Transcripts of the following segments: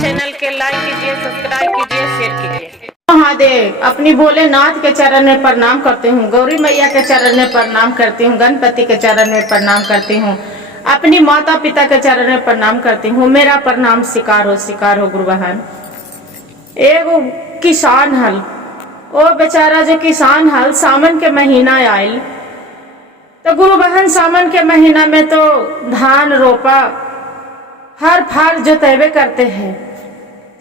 Channel के like कीजिए, subscribe कीजिए, शेयर कीजिए। महादेव, अपनी भोलेनाथ के चरण में प्रणाम करती हूँ, गौरी मैया के चरण में प्रणाम करती हूँ, गणपति के चरण में प्रणाम करती हूँ, अपनी माता पिता के चरण में प्रणाम करती हूँ। मेरा प्रणाम स्वीकार हो गुरु बहन। एगो किसान हल, ओ बेचारा जो किसान हल, सावन के महीना आयल तो गुरु बहन सावन के महीना में तो धान रोपा हर फार जोतेबे करते हैं,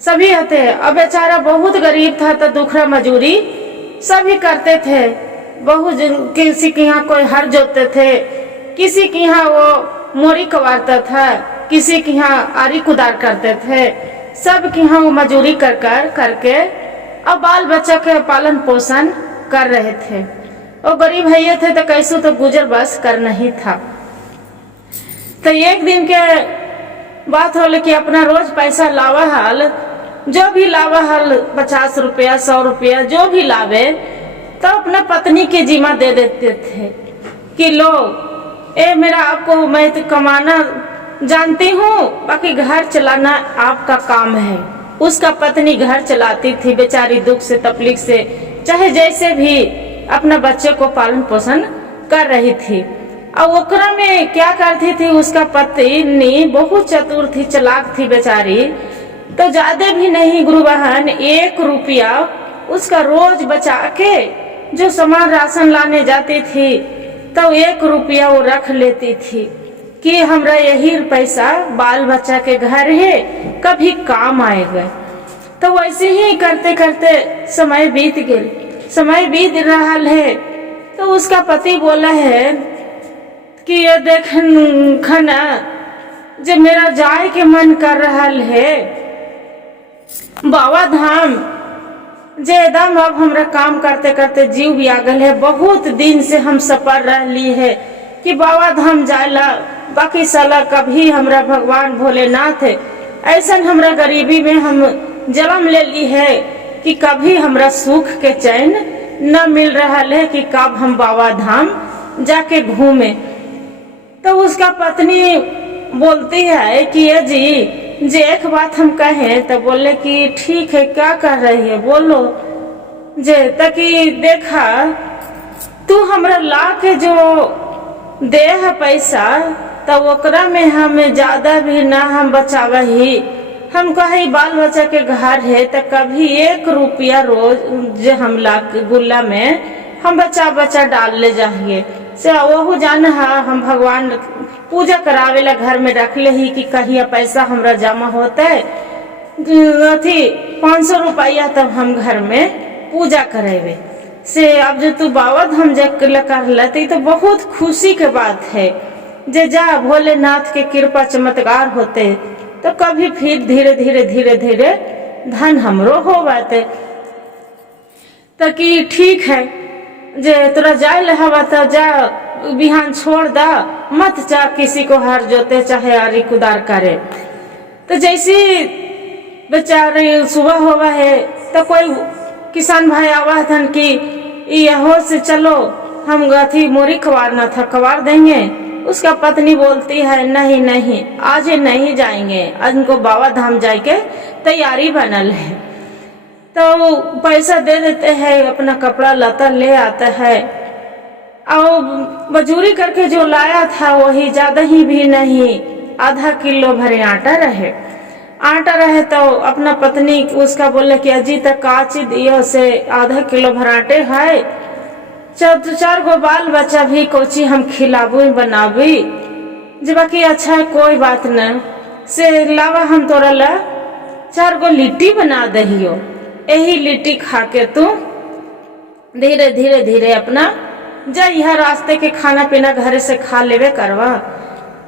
सभी होते हैं। अब बेचारा बहुत गरीब था तो दूसरा मजूरी सभी करते थे। बहुत किसी के यहाँ कोई हर जोतते थे, किसी के यहाँ वो मोरी कवारता था, किसी के यहाँ आरी कुदार करते थे। सब के यहाँ वो मजूरी करके अब बाल बच्चा के पालन पोषण कर रहे थे। वो गरीब भैया थे तो कैसे तो गुजर बस करना ही था। तो एक दिन के बात होले कि अपना रोज पैसा लावा हाल, जो भी लावा हाल 50 रुपया 100 रुपया जो भी लावे तो अपना पत्नी के जिम्मा दे देते थे कि लो ए मेरा, आपको मैं तो कमाना जानती हूँ, बाकी घर चलाना आपका काम है। उसका पत्नी घर चलाती थी बेचारी, दुख से तकलीफ से चाहे जैसे भी अपना बच्चे को पालन पोषण कर रही थी। और ओकरा में क्या करती थी, उसका पत्नी बहुत चतुर थी, चालाक थी बेचारी। तो ज्यादा भी नहीं गुरु बहन, 1 रुपया उसका रोज बचा के जो सामान राशन लाने जाती थी तो 1 रुपया वो रख लेती थी कि हमरा यही पैसा बाल बच्चा के घर है, कभी काम आएगा। तो वैसे ही करते करते समय बीत गया। समय बीत रहा है तो उसका पति बोला है कि ये देख खना, जब मेरा जाए के मन कर रहा है बाबा धाम, जे एकदम अब हमरा काम करते करते जीव भी आगल है। बहुत दिन से हम सफर रही है कि बाबा धाम जायला, बाकी साला कभी हमरा भगवान भोलेनाथ ऐसा हमरा गरीबी में हम जन्म ले ली है कि कभी हमरा सुख के चैन न मिल रहा है कि कब हम बाबा धाम जाके घूमे। तो उसका पत्नी बोलती है कि ये जी जे एक बात हम कहें, तो बोले कि ठीक है, क्या कर रही है बोलो। जे तकी देखा तू हमरा ला के जो दे है पैसा, तब ओकरा में हमें ज्यादा भी ना हम बचावा ही। हम कहे बाल बच्चा के घर है तो कभी 1 रुपया रोज जो हम ला गुल्ला में हम बच्चा डाल ले जाइए से वह जान है। हम भगवान पूजा करावे ला घर में रख ले ही कि कहिया पैसा हमरा जमा होता है अथी 500 रुपया, तब हम घर में पूजा करेवे से। अब जो तू बाबा धाम कर लेती तो बहुत खुशी के बात है। जे जा भोलेनाथ के कृपा चमत्कार होते तो कभी फिर धीरे धीरे धन हमरो हो बाते। तो कि ठीक है, जे तोरा जाए ले हवा तो जा, बिहान छोड़ दा, मत जा किसी को हर जोते चाहे आरी कुदार करे। तो जैसे बेचारे सुबह होवा है तो कोई किसान भाई आवा था कि यहो से चलो हम गथी मोरी कवारना था, कवार देंगे। उसका पत्नी बोलती है नहीं नहीं आज नहीं जाएंगे, आज उनको बाबा धाम जाके तैयारी बनल है। तो पैसा दे देते हैं, अपना कपड़ा लता ले आता है और मजूरी करके जो लाया था वही ज्यादा ही भी नहीं, आधा किलो भरे आटा रहे। तो अपना पत्नी उसका बोले कि अजी तक काची दियो से आधा किलो भराटे है, 4 गो बाल बच्चा भी कोची हम खिलाबू बनाबी जे, बाकी अच्छा है कोई बात न से लावा हम तोरा ला 4 गो लिट्टी बना दहियो, यही लिट्टी खा के तू धीरे धीरे अपना जा, यह रास्ते के खाना पीना घर से खा लेवे करवा।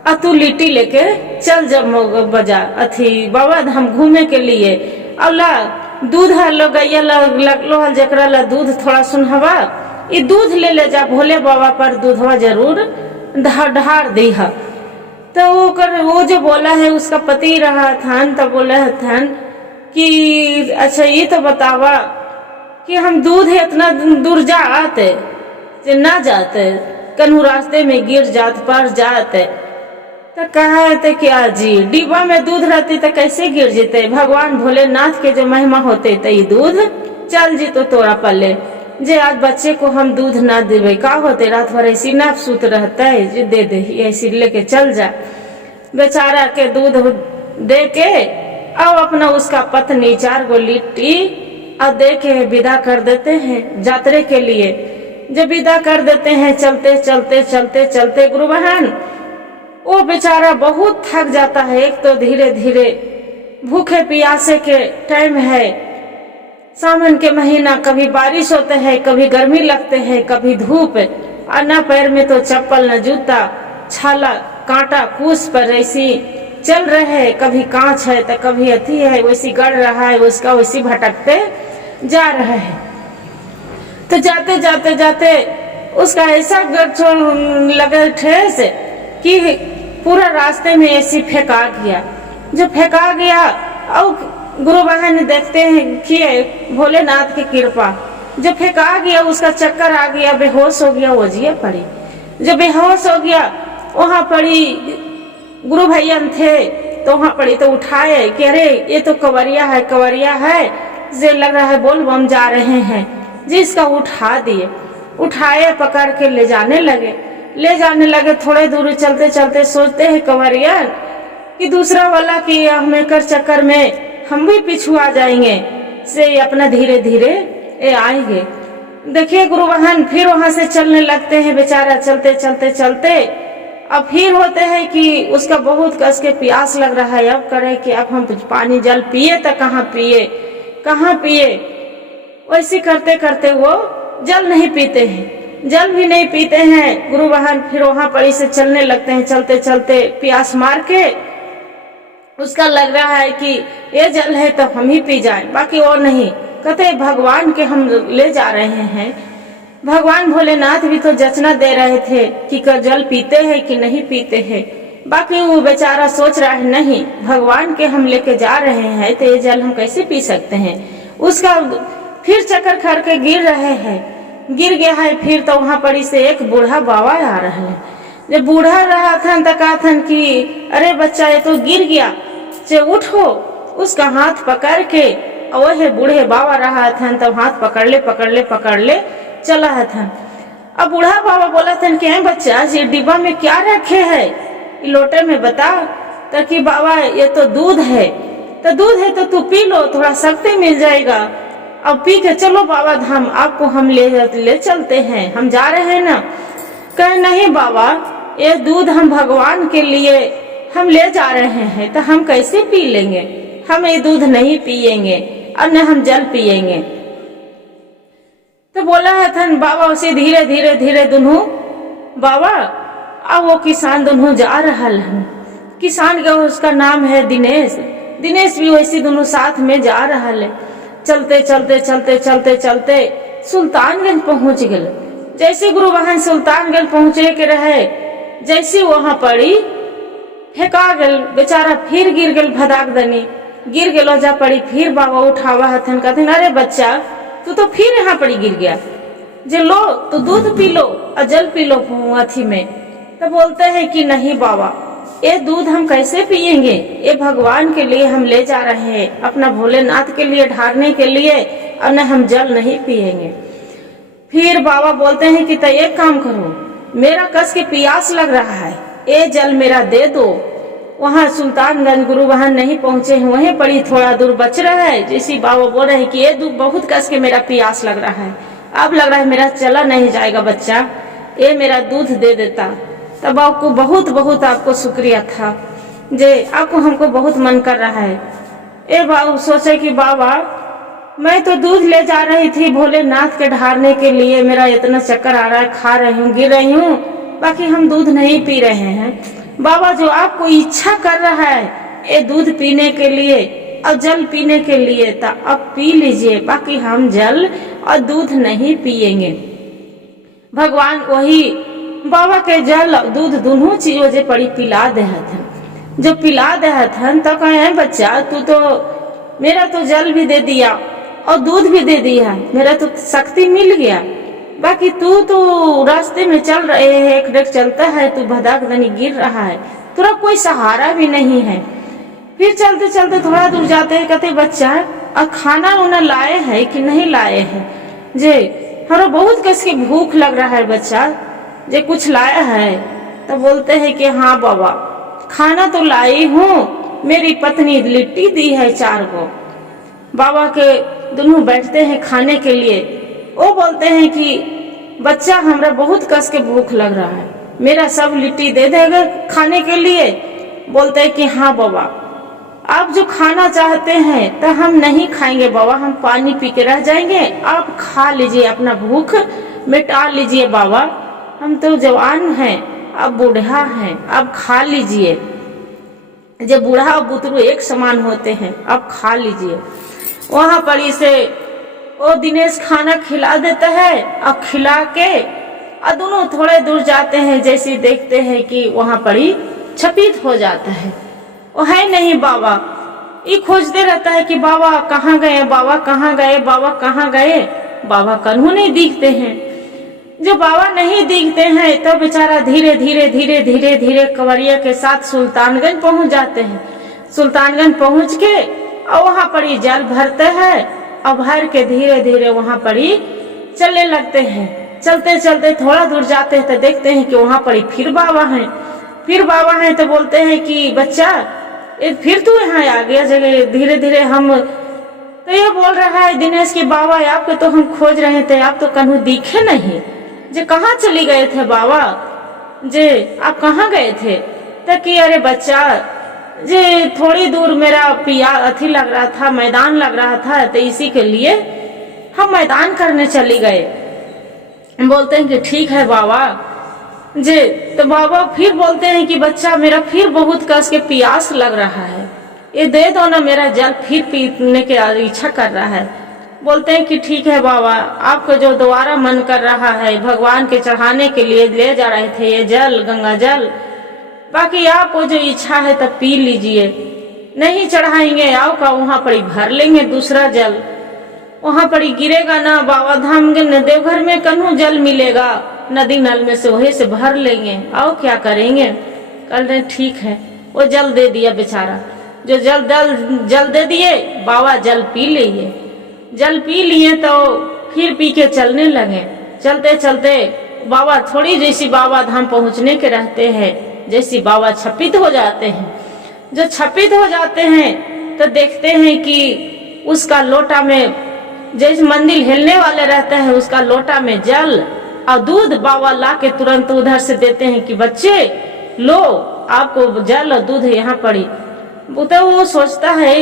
आ तू लिट्टी लेके चल जब बजा अथी बाबा धाम घूमे के लिए। अब ला दूध लो गैया लगलो हल जकरा ला दूध थोड़ा सुनहवा, ये दूध ले जा, भोले बाबा पर दूधवा जरूर ढार दी है। तो वो जो बोला है उसका पति रहा था, तो बोला था कि अच्छा ये तो बतावा कि हम दूध है इतना दूर जाते ना जाते, कन्हू रास्ते में गिर जात पर जाते। तो कहा थे क्या जी, डिब्बा में दूध रहती तो कैसे गिर जेते। भगवान भोलेनाथ के जो महिमा होते तो ये दूध चल जी तो तोरा पल्ले। जे आज बच्चे को हम दूध ना देवे का होते, रात भर ऐसी ना सूत रहता है जे दे दे ऐसी लेके चल जा। बेचारा के दूध दे के अब अपना उसका पत्नी 4 गो लिट्टी और दे के विदा कर देते हैं यात्रे के लिए। जब विदा कर देते हैं चलते चलते चलते चलते गुरु बहन, वो बेचारा बहुत थक जाता है। एक तो धीरे धीरे भूखे प्यासे के टाइम है, सावन के महीना, कभी बारिश होते हैं, कभी गर्मी लगते हैं, कभी धूप, और न पैर में तो चप्पल न जूता, छाला कांटा कूस पर ऐसी चल रहे हैं। कभी कांच है तो कभी अथी है, वैसी गड़ रहा है, उसका वैसी भटकते जा रहे हैं। तो जाते जाते जाते उसका ऐसा गड़ लगे ठेस कि पूरा रास्ते में ऐसी फेंका गया। जो फेंका गया और गुरु बहन देखते हैं कि भोलेनाथ की कृपा, जो फेंका गया उसका चक्कर आ गया, बेहोश हो गया, वजिए पड़ी। जब बेहोश हो गया वहां पड़ी, गुरु भैया थे तो वहां पड़ी तो उठाए कि अरे ये तो कंवरिया है, कंवरिया है, जे लग रहा है बोल बम जा रहे हैं। जिसका उठा दिए, उठाए पकड़ के ले जाने लगे। थोड़े दूर चलते चलते सोचते हैं कंवरिया कि दूसरा वाला की हमें कर चक्कर में हम भी पिछुआ जाएंगे, से अपना धीरे धीरे ये आएंगे। देखिए गुरु बहन फिर वहां से चलने लगते हैं। बेचारा चलते चलते चलते अब फिर होते हैं कि उसका बहुत कस के प्यास लग रहा है। अब करे कि अब हम पानी जल पिए तो कहाँ पिए। वैसे करते करते वो जल नहीं पीते हैं, जल भी नहीं पीते हैं। गुरु बहन फिर वहां पड़ी से चलने लगते हैं। चलते चलते प्यास मार के उसका लग रहा है कि ये जल है तो हम ही पी जाए, बाकी और नहीं। कहते भगवान के हम ले जा रहे हैं। भगवान भोलेनाथ भी तो जचना दे रहे थे कि जल पीते हैं कि नहीं पीते हैं। बाकी वो बेचारा सोच रहा है नहीं, भगवान के हम लेके जा रहे हैं तो ये जल हम कैसे पी सकते हैं। उसका फिर चक्कर खा के गिर गया है। फिर तो वहां पड़ी से एक बूढ़ा बाबा आ रहा है। जब बूढ़ा रहा था तो कहा था कि अरे बच्चा ये तो गिर गया, चे उठो। उसका हाथ पकड़ के और वह बूढ़े बाबा रहा था तो हाथ पकड़ ले चला था। अब बूढ़ा बाबा बोला था कि बच्चा ये डिब्बा में क्या रखे है, लोटे में बता। तो कि बाबा ये तो दूध है, तो तू पी लो, थोड़ा शक्ति मिल जाएगा। अब पी के चलो बाबा धाम, आपको हम ले चलते हैं, हम जा रहे हैं ना। कहे नहीं बाबा, ये दूध हम भगवान के लिए हम ले जा रहे हैं, तो हम कैसे पी लेंगे, हम ये दूध नहीं पिएंगे और न हम जल पिएंगे। तो बोला है था बाबा उसे धीरे धीरे दोनों बाबा। अब वो किसान दोनों जा रहा है। किसान का उसका नाम है दिनेश भी वैसे दोनों साथ में जा रहा है। चलते चलते सुल्तानगंज पहुंच गए। जैसे गुरु बहन सुल्तानगंज पहुंचे के रहे, जैसे वहां पड़ी फेंका गल, बेचारा फिर गिर गल, भदाक दनी गिर गलो जा पड़ी। फिर बाबा उठावा हथन, कहते अरे बच्चा तू तो फिर यहाँ पड़ी गिर गया, जे लो तो दूध पी लो और जल पी लो अथी में। तो बोलते हैं कि नहीं बाबा, ये दूध हम कैसे पिएंगे, ये भगवान के लिए हम ले जा रहे हैं, अपना भोलेनाथ के लिए ढारने के लिए, और न हम जल नहीं पिएंगे। फिर बाबा बोलते हैं कि तो एक काम करो, मेरा कस के प्यास लग रहा है, ये जल मेरा दे दो। वहाँ सुल्तानगंज गुरु बहन नहीं पहुंचे हैं, वहीं पड़ी थोड़ा दूर बच रहा है। जैसे बाबा बोल रहे हैं कि ये दूध बहुत कस के मेरा प्यास लग रहा है, अब लग रहा है मेरा चला नहीं जाएगा बच्चा, ये मेरा दूध दे देता। तब आपको बहुत आपको शुक्रिया था, जे आपको हमको बहुत मन कर रहा है। ए बाबू सोचे कि बाबा मैं तो दूध ले जा रही थी भोलेनाथ के ढारने के लिए, मेरा इतना चक्कर आ रहा है, खा रही हूँ, गिर रही हूँ, बाकी हम दूध नहीं पी रहे हैं। बाबा जो आपको इच्छा कर रहा है ये दूध पीने के लिए और जल पीने के लिए, तो अब पी लीजिए, बाकी हम जल और दूध नहीं पिएंगे। भगवान वही बाबा के जल और दूध दोनों चीजों से पड़ी पिला दे हथन। जो पिला दे हथन तो कहे बच्चा तू तो मेरा तो जल भी दे दिया और दूध भी दे दिया, मेरा तो शक्ति मिल गया, बाकी तू तो रास्ते में चल रहे है, एक डेक चलता है, तू भदाक दनी गिर रहा है, तुरा कोई सहारा भी नहीं है। फिर चलते चलते थोड़ा दूर जाते हैं, कहते बच्चा और खाना उना लाए है कि नहीं लाए है जे, हमारा बहुत कस की भूख लग रहा है बच्चा, जे कुछ लाया है। तो बोलते हैं कि हाँ बाबा खाना तो लाई हूँ, मेरी पत्नी लिट्टी दी है 4 गो। बाबा के दोनों बैठते हैं खाने के लिए। वो बोलते हैं कि बच्चा हमरा बहुत कस के भूख लग रहा है, मेरा सब लिट्टी दे देगा खाने के लिए। बोलते हैं कि हाँ बाबा आप जो खाना चाहते हैं तो हम नहीं खाएंगे बाबा, हम पानी पी के रह जाएंगे, आप खा लीजिए, अपना भूख मिटा लीजिए बाबा, हम तो जवान हैं, अब बूढ़ा हैं, अब खा लीजिए। जब बूढ़ा और बुतरू एक समान होते हैं, अब खा लीजिए। वहां पर इसे वो दिनेश खाना खिला देता है और खिला के और दोनों थोड़े दूर जाते हैं, जैसे देखते हैं कि वहां पर ही छपित हो जाता है। वो है नहीं बाबा, ये खोजते रहता है कि बाबा कहाँ गए, बाबा कहाँ गए, बाबा कहाँ गए। बाबा कन्हू नहीं दिखते हैं। जो बाबा नहीं दिखते हैं तो बेचारा धीरे धीरे धीरे धीरे धीरे कवरिया के साथ सुल्तानगंज पहुंच जाते हैं। सुल्तानगंज पहुंच के और वहां पर ही जल भरते हैं और भर के धीरे धीरे वहां पर ही चलने लगते हैं। चलते चलते थोड़ा दूर जाते हैं तो देखते हैं कि वहां पर ही फिर बाबा हैं। फिर बाबा हैं तो बोलते हैं कि बच्चा फिर तू यहाँ आ गया जगह। धीरे धीरे हम तो ये बोल रहा है दिनेश की बाबा आपको तो हम खोज रहे थे, आप तो कन्हू दिखे नहीं, जे कहाँ चली गए थे बाबा, जे आप कहाँ गए थे। तो कि अरे बच्चा जे थोड़ी दूर मेरा पिया अथी लग रहा था, मैदान लग रहा था, तो इसी के लिए हम मैदान करने चली गए। बोलते हैं कि ठीक है बाबा जे। तो बाबा फिर बोलते हैं कि बच्चा मेरा फिर बहुत कस के प्यास लग रहा है, ये दे दो ना, मेरा जल फिर पीने की इच्छा कर रहा है। बोलते हैं कि ठीक है बाबा, आपको जो दोबारा मन कर रहा है भगवान के चढ़ाने के लिए ले जा रहे थे ये जल, गंगा जल, बाकी आपको जो इच्छा है तब पी लीजिए, नहीं चढ़ाएंगे आओ का वहां पर भर लेंगे दूसरा जल, वहां पर गिरेगा ना बाबा धाम के देवघर में कन्हू जल मिलेगा, नदी नल में से वही से भर लेंगे, आओ क्या करेंगे। कल रहे ठीक है, वो जल दे दिया बेचारा, जो जल दे दिए, बाबा जल पी लिए। जल पी लिए तो फिर पी के चलने लगे। चलते चलते बाबा थोड़ी जैसी बाबा धाम पहुंचने के रहते हैं, जैसी बाबा छपित हो जाते हैं। जो छपित हो जाते हैं तो देखते हैं कि उसका लोटा में, जैसे मंदिर हिलने वाले रहते हैं, उसका लोटा में जल और दूध बाबा ला के तुरंत उधर से देते हैं कि बच्चे लो आपको जल और दूध यहाँ पड़ी। तो वो सोचता है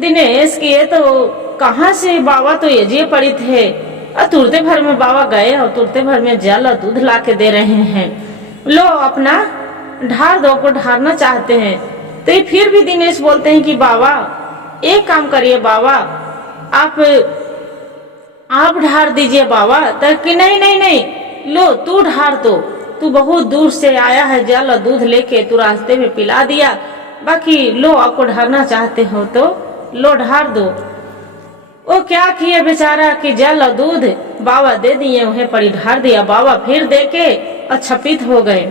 दिनेश की ये तो कहाँ से बाबा तो ये पड़ी थे, और तुरते भर में बाबा गए और तुरते भर में जल और दूध ला के दे रहे हैं, लो अपना ढार दो को ढारना चाहते हैं। तो फिर भी दिनेश बोलते हैं कि बाबा एक काम करिए बाबा, आप ढार दीजिए बाबा। तो कि नहीं नहीं नहीं लो तू ढार दो, तू बहुत दूर से आया है जल और दूध लेके, तू रास्ते में पिला दिया, बाकी लो आपको ढारना चाहते हो तो लो ढार दो। वो क्या किए बेचारा कि जल और दूध बाबा दे दिए, वहीं पड़ी ढार दिया। बाबा फिर दे के और छपित हो गए।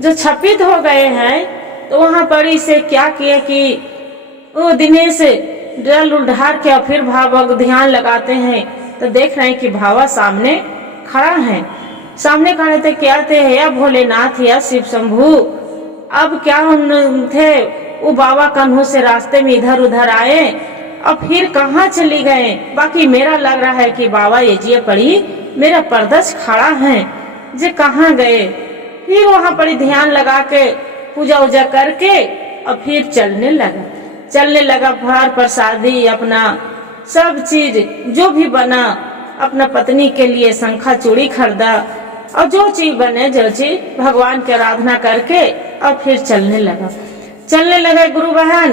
जो छपित हो गए हैं तो वहां पड़ी से क्या किए कि वो दिनेश जल ढार के फिर भावा ध्यान लगाते हैं तो देख रहे हैं कि भावा सामने खड़ा है। सामने खड़े थे, क्या थे, या भोलेनाथ या शिव शंभू, अब क्या थे वो बाबा कन्हू से रास्ते में इधर उधर आए और फिर कहाँ चली गए। बाकी मेरा लग रहा है कि बाबा ये जी पड़ी मेरा परदश खड़ा है, जे कहाँ गए। फिर वहां पर ध्यान लगा के पूजा उजा करके और फिर चलने लगा भार प्रसादी अपना सब चीज जो भी बना, अपना पत्नी के लिए शंखा चूड़ी खरीदा और जो चीज बने जो चीज भगवान की आराधना करके और फिर चलने लगे गुरु बहन।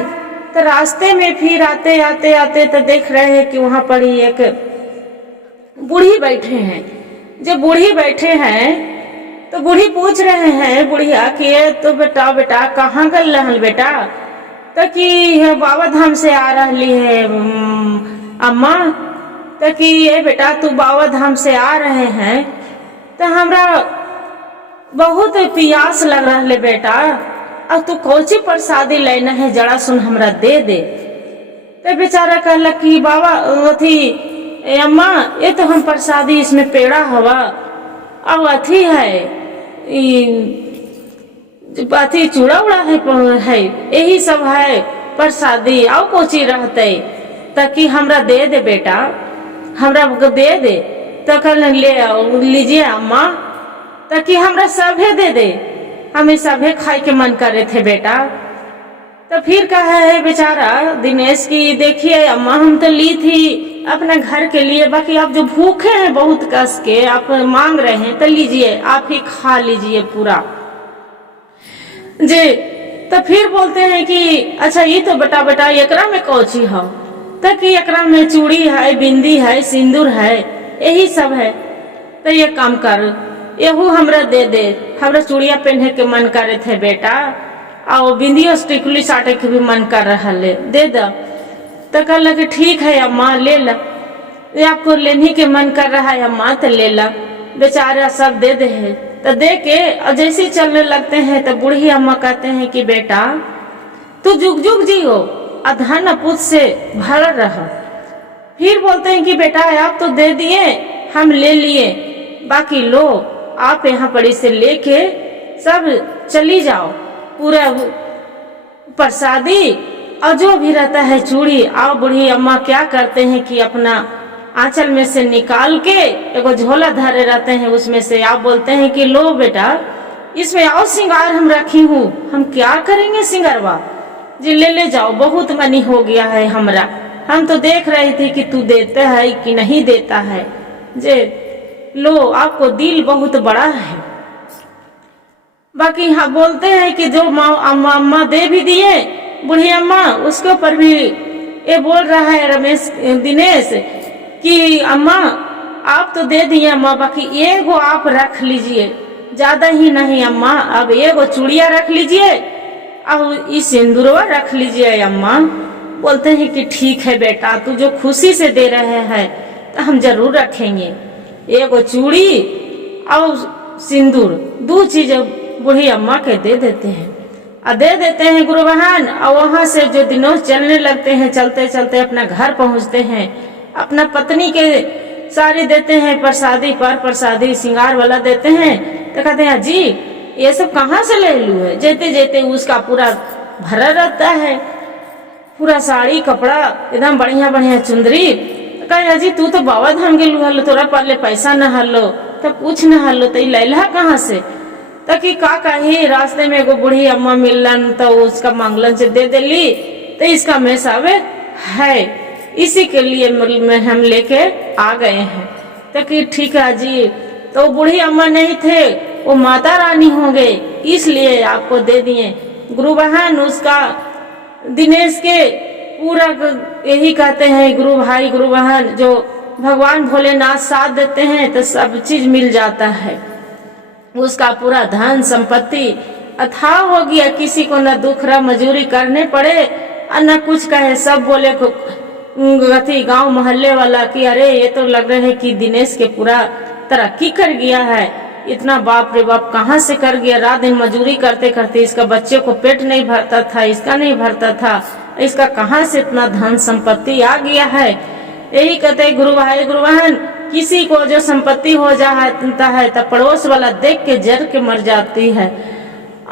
तो रास्ते में फिर आते आते तो देख रहे हैं कि वहां पर ही एक बूढ़ी बैठे हैं। जब बूढ़ी बैठे हैं तो बूढ़ी पूछ रहे हैं बुढ़िया कि तो बेटा कहाँ गल रहल बेटा। तो कि बाबा धाम से आ रही है अम्मा। तो कि ये बेटा तू बाबा धाम से आ रहे हैं तो हमरा बहुत प्यास लग रहा है बेटा, अब तू कौची प्रसादी लेना है जरा सुन हमरा दे दे। तो बेचारा कहलक कि बाबा अथी अम्मा ये तो हम प्रसादी इसमें पेड़ा हवा अब अथी है अथी चूड़ा उड़ा है यही सब है प्रसादी और कोची रहते ताकि हमरा दे दे बेटा हमरा दे दे। तो कल ले लीजिए अम्मा ताकि हमरा सभे दे दे हमें सभे खाए के मन करे थे बेटा। तो फिर कहा है बेचारा दिनेश की देखिए अम्मा हम तो ली थी अपने घर के लिए बाकी आप जो भूखे हैं बहुत कस के आप मांग रहे हैं तो लीजिए आप ही खा लीजिए पूरा जी। तो फिर बोलते हैं कि अच्छा ये तो बेटा बेटा एकरा में कौची हो ताकि एकरा में चूड़ी है बिंदी है सिंदूर है यही सब है। तो ये काम कर यहू हमरा दे दे हमरा चूड़िया पहने के मन करे थे बेटा और बिंदिया टिकुली साटे के भी मन कर रहा है दे दो। तो कहला कि ठीक है अम्मा ले ला ये आपको लेने के मन कर रहा है अम्मा तो ले ला। बेचारा सब दे दे है तो दे के और जैसे चलने लगते हैं तो बूढ़ी अम्मा कहते हैं कि बेटा तू जुग जुग जी हो धन पुत से भरा रहा। फिर बोलते हैं कि बेटा आप तो दे दिए हम ले लिए बाकी लो आप यहाँ पड़ी से लेके सब चली जाओ पूरा प्रसादी और जो भी रहता है चूड़ी। और बूढ़ी अम्मा क्या करते हैं कि अपना आंचल में से निकाल के एगो झोला धरे रहते हैं उसमें से आप बोलते हैं कि लो बेटा इसमें और सिंगार हम रखी हूँ हम क्या करेंगे सिंगारवा जी ले जाओ बहुत मनी हो गया है हमरा हम तो देख रहे थे कि तू देता है कि नहीं देता है जे लो आपको दिल बहुत बड़ा है। बाकी हाँ बोलते हैं कि जो अम्मा दे भी दिए बूढ़ी अम्मा उसके ऊपर भी ये बोल रहा है रमेश दिनेश कि अम्मा आप तो दे दिए अम्मा बाकी एगो आप रख लीजिए ज्यादा ही नहीं अम्मा अब एगो चूड़िया रख लीजिए और इस सिंदूरवा रख लीजिए अम्मा। बोलते हैं कि ठीक है बेटा तू जो खुशी से दे रहे हैं तो हम जरूर रखेंगे एगो चूड़ी और सिंदूर दो चीज बूढ़ी अम्मा के दे देते हैं और दे देते हैं गुरु बहन। और वहां से जो दिनों चलने लगते हैं चलते चलते अपना घर पहुंचते हैं अपना पत्नी के साड़ी देते हैं प्रसादी पर प्रसादी सिंगार वाला देते हैं। तो कहते हैं जी ये सब कहाँ से ले लू है जेते जेते उसका पूरा भरा रहता है पूरा साड़ी कपड़ा एकदम बढ़िया बढ़िया चुंदरी। तो कहे जी तू तो बाबा धाम गेलू हलो तोरा पहले पैसा न हलो तो कुछ न हलो तो लैला कहाँ से। ताकि का कही रास्ते में एगो बूढ़ी अम्मा मिलन तो उसका मांगलन से दे देली तो इसका मैसावे है इसी के लिए में हम लेके आ गए हैं। तो कि ठीक है जी तो बूढ़ी अम्मा नहीं थे वो माता रानी होंगे इसलिए आपको दे दिए। गुरु बहन उसका दिनेश के पूरा यही कहते हैं गुरु भाई गुरु बहन जो भगवान भोलेनाथ साथ देते हैं तो सब चीज मिल जाता है उसका पूरा धन संपत्ति अथाह हो गया किसी को न दुखरा मजूरी करने पड़े और न कुछ कहे। सब बोले गति गांव मोहल्ले वाला कि अरे ये तो लग रहा है कि दिनेश के पूरा तरक्की कर गया है इतना बाप रे बाप कहाँ से कर गया रात दिन मजूरी करते करते इसका बच्चे को पेट नहीं भरता था इसका नहीं भरता था इसका कहाँ से इतना धन संपत्ति आ गया है। यही कहते गुरु भाई गुरु बहन किसी को जो संपत्ति हो जाता है तो पड़ोस वाला देख के जर के मर जाती है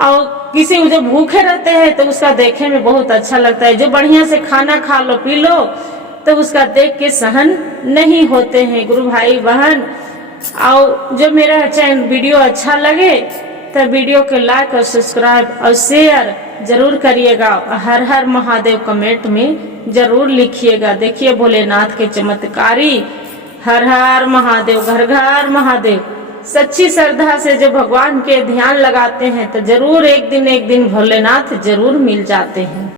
और किसी को जो भूखे रहते हैं तो उसका देखे में बहुत अच्छा लगता है। जो बढ़िया से खाना खा लो पी लो तो उसका देख के सहन नहीं होते हैं। गुरु भाई बहन और जो मेरा चैनल वीडियो अच्छा लगे तो वीडियो के लाइक और सब्सक्राइब और शेयर जरूर करिएगा। हर हर महादेव कमेंट में जरूर लिखिएगा। देखिए भोलेनाथ के चमत्कारी हर हर महादेव घर घर महादेव। सच्ची श्रद्धा से जो भगवान के ध्यान लगाते हैं तो जरूर एक दिन भोलेनाथ जरूर मिल जाते हैं।